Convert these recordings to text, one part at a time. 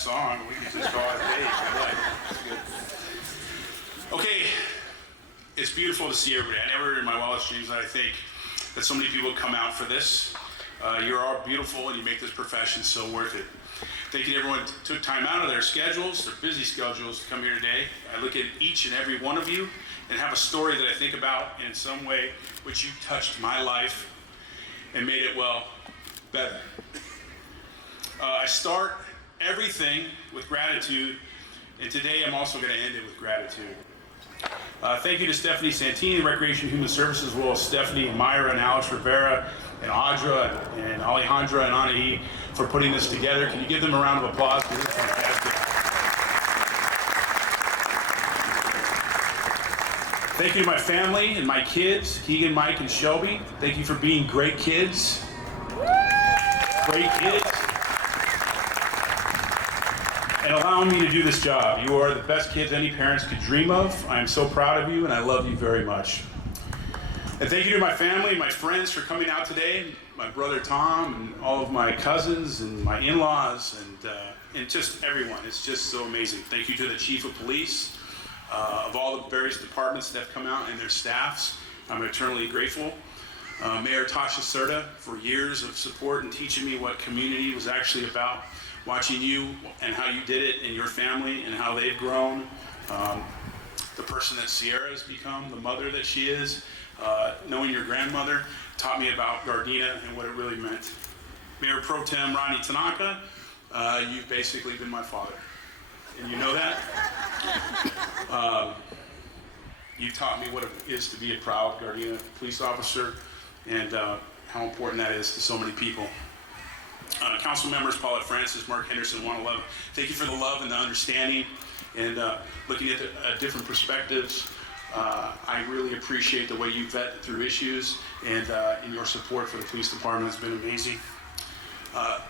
song. We can just call it a day. That's good. Okay, it's beautiful to see everybody. I never in my wildest dreams that I think that so many people come out for this. You're all beautiful and you make this profession so worth it. Thank you to everyone who took time out of their schedules, their busy schedules, to come here today. I look at each and every one of you and have a story that I think about in some way which you touched my life and made it, well, better. I start everything with gratitude, and today I'm also going to end it with gratitude. Thank you to Stephanie Santini, Recreation and Human Services, as well as Stephanie and Myra and Alex Rivera and Audra and Alejandra and Anahi for putting this together. Can you give them a round of applause? This is fantastic. Thank you to my family and my kids, Keegan, Mike, and Shelby. Thank you for being great kids. Great kids. And allowing me to do this job. You are the best kids any parents could dream of. I am so proud of you, and I love you very much. And thank you to my family, my friends for coming out today, my brother Tom, and all of my cousins, and my in-laws, and just everyone. It's just so amazing. Thank you to the Chief of Police, of all the various departments that have come out and their staffs. I'm eternally grateful. Mayor Tasha Serta for years of support and teaching me what community was actually about. Watching you and how you did it and your family and how they've grown. The person that Sierra has become, the mother that she is, knowing your grandmother taught me about Gardena and what it really meant. Mayor Pro Tem Ronnie Tanaka, you've basically been my father. And you know that? You taught me what it is to be a proud Gardena police officer and how important that is to so many people. Council members Paulette Francis, Mark Henderson, 111, thank you for the love and the understanding and looking at different perspectives. I really appreciate the way you vet through issues and your support for the police department has been amazing.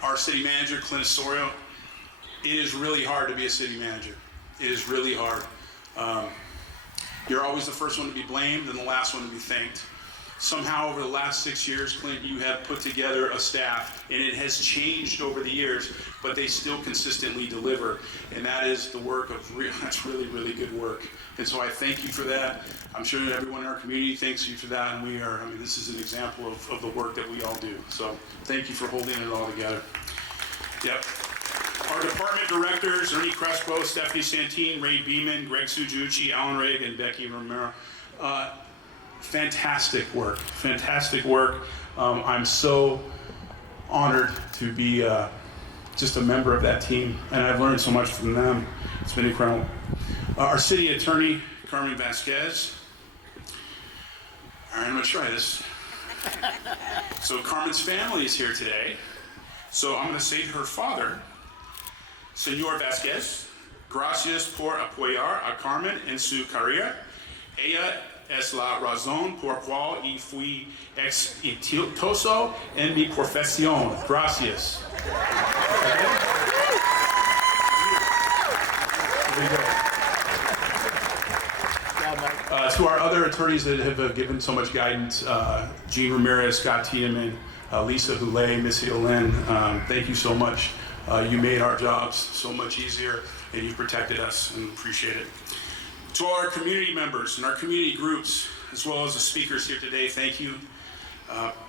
Our city manager, Clint Osorio, it is really hard to be a city manager. It is really hard. You're always the first one to be blamed and the last one to be thanked. Somehow over the last 6 years, Clint, you have put together a staff, and it has changed over the years, but they still consistently deliver. And that is the work of, that's really, really good work. And so I thank you for that. I'm sure that everyone in our community thanks you for that, and we are, I mean, this is an example of the work that we all do. So thank you for holding it all together. Yep. Our department directors, Ernie Crespo, Stephanie Santine, Ray Beeman, Greg Sujucci, Alan Rigg, and Becky Romero. Fantastic work, fantastic work. I'm so honored to be just a member of that team, and I've learned so much from them. It's been incredible. Our city attorney, Carmen Vasquez. All right, I'm gonna try this. So Carmen's family is here today. So I'm gonna say to her father, Señor Vasquez, gracias por apoyar a Carmen en su carrera. Ella es la razón por cual y fui exitoso en mi profesión. Gracias. To our other attorneys that have given so much guidance, Jean Ramirez, Scott Tiedemann, Lisa Houlet, Missy Olin, thank you so much. You made our jobs so much easier, and you protected us, and appreciate it. To all our community members and our community groups, as well as the speakers here today, thank you.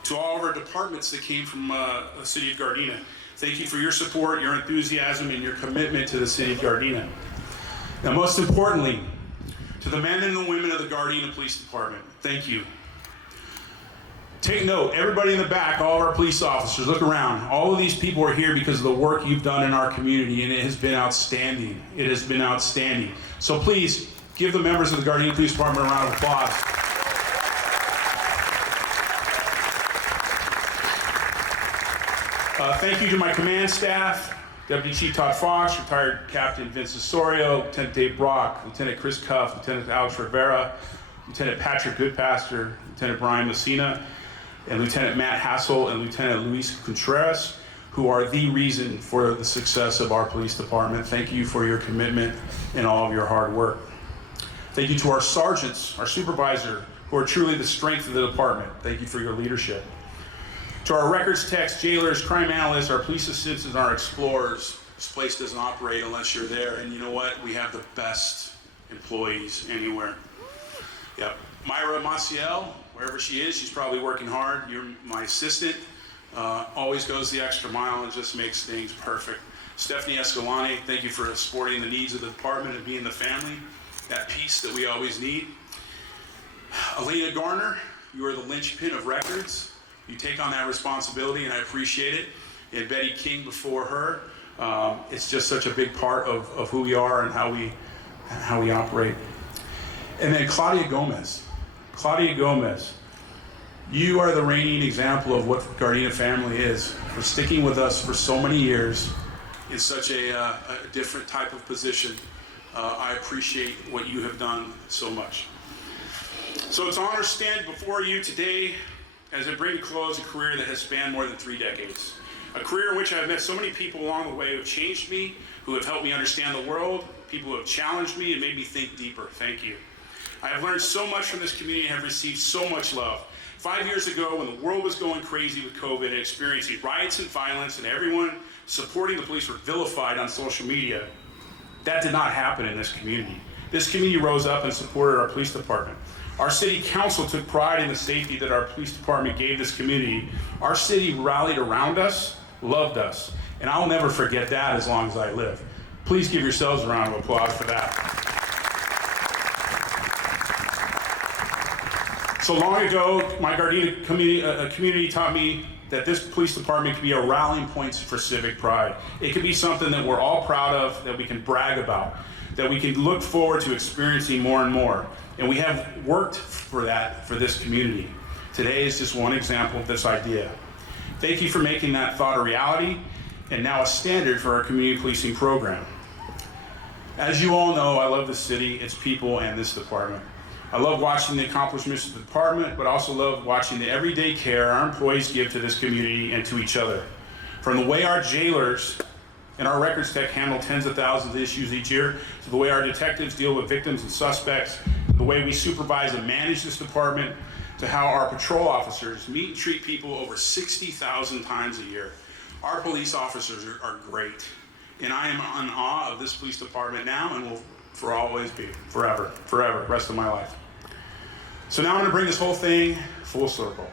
To all of our departments that came from the city of Gardena, thank you for your support, your enthusiasm, and your commitment to the city of Gardena. Now, most importantly, to the men and the women of the Gardena Police Department, thank you. Take note, everybody in the back, all of our police officers, look around. All of these people are here because of the work you've done in our community, and it has been outstanding. It has been outstanding. So please, give the members of the Gardena Police Department a round of applause. Thank you to my command staff, Deputy Chief Todd Fox, retired Captain Vince Osorio, Lieutenant Dave Brock, Lieutenant Chris Cuff, Lieutenant Alex Rivera, Lieutenant Patrick Goodpaster, Lieutenant Brian Messina, and Lieutenant Matt Hassel and Lieutenant Luis Contreras, who are the reason for the success of our police department. Thank you for your commitment and all of your hard work. Thank you to our sergeants, our supervisor, who are truly the strength of the department. Thank you for your leadership. To our records techs, jailers, crime analysts, our police assistants, and our explorers, This place doesn't operate unless you're there. And you know what? We have the best employees anywhere. Yep. Myra Maciel, wherever she is, she's probably working hard. You're my assistant. Always goes the extra mile and just makes things perfect. Stephanie Escalante, thank you for supporting the needs of the department and being the family, that piece that we always need. Elena Garner, you are the linchpin of records. You take on that responsibility, and I appreciate it. And Betty King before her. It's just such a big part of who we are and how we operate. And then Claudia Gomez. Claudia Gomez, you are the reigning example of what Gardena family is, for sticking with us for so many years in such a different type of position. I appreciate what you have done so much. So it's an honor to stand before you today as I bring to close a career that has spanned more than 3 decades. A career in which I've met so many people along the way who have changed me, who have helped me understand the world, people who have challenged me and made me think deeper. Thank you. I have learned so much from this community and have received so much love. 5 years ago, when the world was going crazy with COVID and experiencing riots and violence and everyone supporting the police were vilified on social media, that did not happen in this community. This community rose up and supported our police department. Our city council took pride in the safety that our police department gave this community. Our city rallied around us, loved us, and I'll never forget that as long as I live. Please give yourselves a round of applause for that. So long ago, my Gardena community taught me that this police department can be a rallying point for civic pride. It can be something that we're all proud of, that we can brag about, that we can look forward to experiencing more and more. And we have worked for that for this community. Today is just one example of this idea. Thank you for making that thought a reality and now a standard for our community policing program. As you all know, I love this city, its people, and this department. I love watching the accomplishments of the department, but also love watching the everyday care our employees give to this community and to each other. From the way our jailers and our records tech handle tens of thousands of issues each year, to the way our detectives deal with victims and suspects, to the way we supervise and manage this department, to how our patrol officers meet and treat people over 60,000 times a year. Our police officers are great. And I am in awe of this police department now and will for always be, forever, rest of my life. So now I'm gonna bring this whole thing full circle.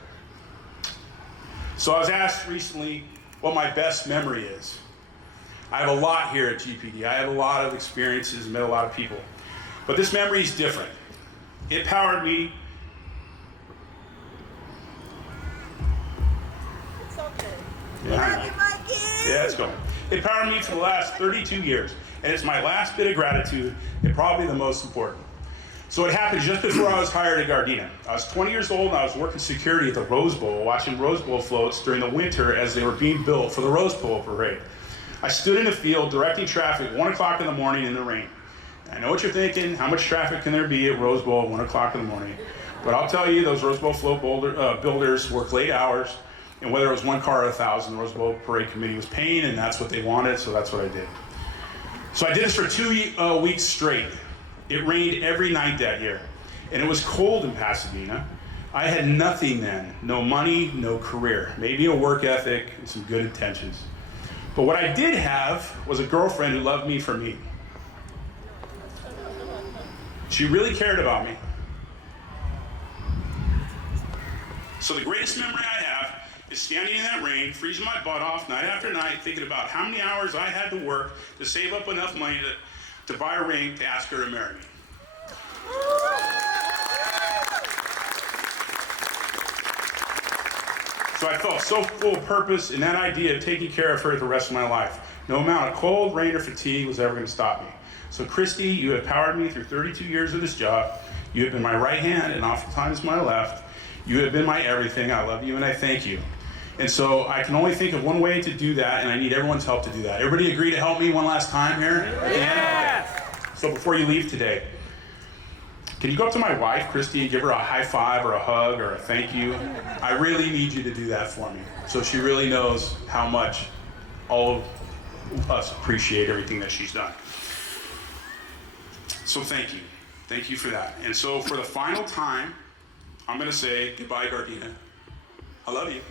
So I was asked recently what my best memory is. I have a lot here at GPD. I have a lot of experiences and met a lot of people. But this memory is different. It powered me. It's okay. Yeah, it's going. It powered me for the last 32 years. And it's my last bit of gratitude and probably the most important. So it happened just before I was hired at Gardena. I was 20 years old and I was working security at the Rose Bowl, watching Rose Bowl floats during the winter as they were being built for the Rose Bowl parade. I stood in the field directing traffic at 1 o'clock in the morning in the rain. I know what you're thinking, how much traffic can there be at Rose Bowl at 1 o'clock in the morning? But I'll tell you, those Rose Bowl float builders work late hours, and whether it was 1 car or 1,000, the Rose Bowl parade committee was paying, and that's what they wanted, so that's what I did. So I did this for 2 weeks straight. It rained every night that year, and it was cold in Pasadena. I had nothing then, no money, no career, maybe a work ethic and some good intentions. But what I did have was a girlfriend who loved me for me. She really cared about me. So the greatest memory I have is standing in that rain, freezing my butt off night after night, thinking about how many hours I had to work to save up enough money to buy a ring to ask her to marry me. So I felt so full of purpose in that idea of taking care of her the rest of my life. No amount of cold, rain, or fatigue was ever going to stop me. So Christy, you have powered me through 32 years of this job. You have been my right hand and oftentimes my left. You have been my everything. I love you and I thank you. And so I can only think of one way to do that, and I need everyone's help to do that. Everybody agree to help me one last time here? Yes! So before you leave today, can you go up to my wife, Christy, and give her a high five or a hug or a thank you? I really need you to do that for me, so she really knows how much all of us appreciate everything that she's done. So thank you. Thank you for that. And so for the final time, I'm going to say goodbye, Gardena. I love you.